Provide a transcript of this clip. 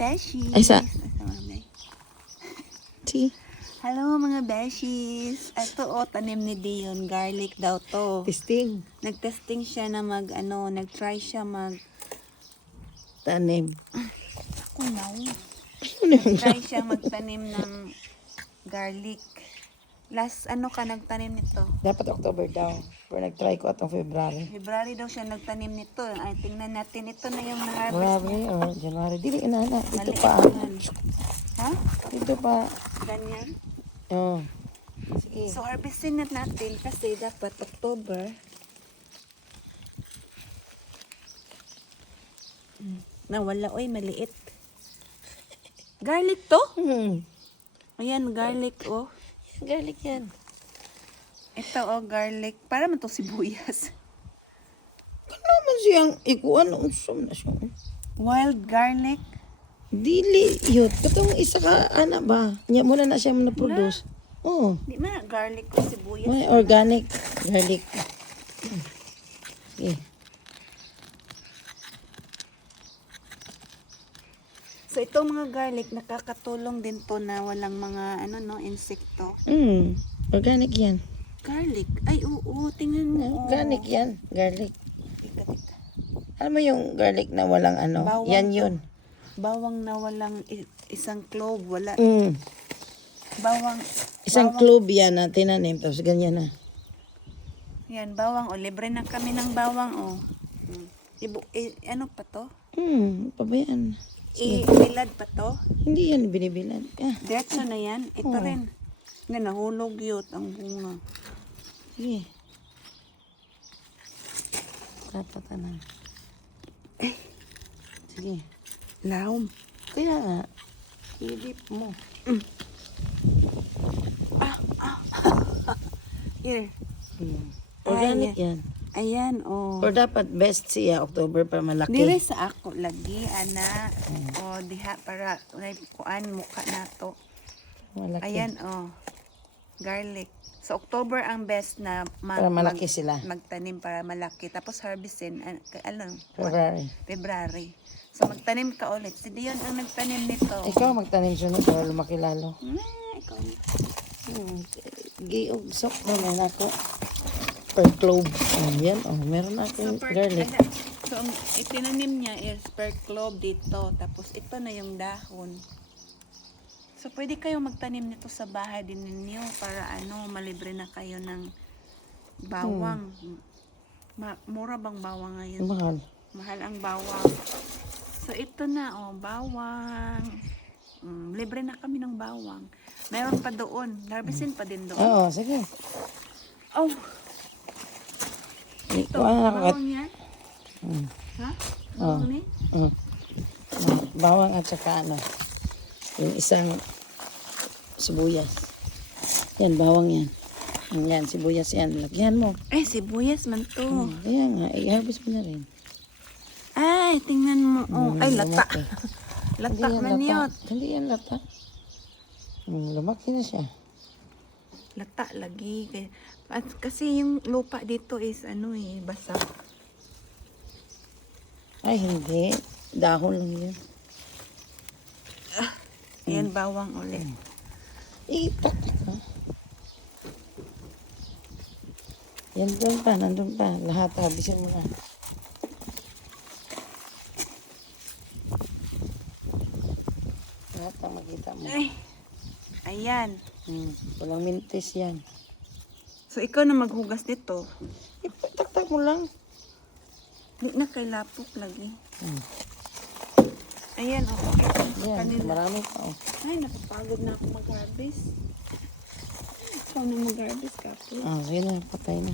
Beshies! Ay, sa- Si. Hello mga Beshies! Ito tanim ni Dion. Garlic daw to. Testing. Nag-testing siya na nag-try siya Tanim. kunaw. Ano yung Nag-try siya magtanim ng garlic. Last nagtanim nito? dapat October daw. Pero nag-try ko atong February. February daw siya nagtanim nito. Ay, tingnan natin. Ito na yung na-harvest February niya. or January. Dili na. Dito Maliit pa. yan. Ha? Dito pa. Ganyan? Oh. Sige. So, harvestin na natin kasi dapat October. Nawala, oy, maliit. Garlic to? Ayan, garlic, oh. Garlic yan. Ito, oh, garlic. Para man to sibuyas. Ano man siyang ikuan? Usom na siya. Wild garlic. Dili. Yun. Katong isa ka, ana ba? Nya muna na siya na-produce. Oo. Di man, garlic o sibuyas. May organic garlic. Okay. So, itong mga garlic, nakakatulong din to na walang mga, insekto. Organic yan. Garlic. Ay, oo, tingnan mo. Organic yan. Garlic. Tika, tika. Alam mo yung garlic na walang ano? Bawang Yan to. yun. Bawang na walang isang clove, wala. Bawang. Isang clove yan na tinanim. Tapos ganyan na. Yan, bawang. O, libre na kami ng bawang, o. Ano pa to? Pabayaan. Bilad pa to? Hindi yan binibilan. Diretso na yan. Ito rin. Nga, nahulog yun ang bunga. Sige. Tapata na. Sige. Laom. Kaya nga, i-dip mo. Here. Organic yan. Ayan, o. Or dapat best siya, October para malaki. Dire sa ako lagi, ana. O, diha para kuan mukha na to. Malaki. Ayan, o. Garlic. So, October ang best na Para malaki sila. magtanim para malaki. Tapos harvestin, February. So, magtanim ka ulit. Si Dion ang nagtanim nito. Ikaw magtanim siya na para lumaki lalo. Ikaw. Giugsok naman ako. Per clove. Yan, meron akong garlic. So, ang itinanim niya is per clove dito. Tapos, ito na yung dahon. So, pwede kayong magtanim nito sa bahay din ninyo para malibre na kayo ng bawang. Mura bang bawang ngayon? Mahal. Mahal ang bawang. So, ito na, bawang. Libre na kami ng bawang. Meron pa doon. Harvestin pa din doon. Oo, sige. Oh! Ito, bawang yan? Ha? Bawang ni? Bawang at saka yung isang sibuyas. Yan, bawang yan. Yan, sibuyas yan. Lagyan mo. Ay, sibuyas man to. Kaya nga, i-harvest mo na rin. Ay, tingnan mo. Ay, lata. Lata man yun. Hindi yan lata. Lumaki na siya. Lata lagi. Kasi yung lupa dito is basa. Ay, hindi. Dahon lang yun. Ayan, bawang ulit. Itak ka. Yan doon pa, nandun pa. Lahat, habisin mo na. Lahat ang makita mo. Ay, ayan. Walang mintis yan. So, ikaw na maghugas dito. Ipataktak mo lang. Hindi na kay lapok lagi. Ayan, Yan, kanila. marami pa. Ay, napapagod na ako mag-harvest. Ikaw na mag-harvest ka po. Sige na, patay na.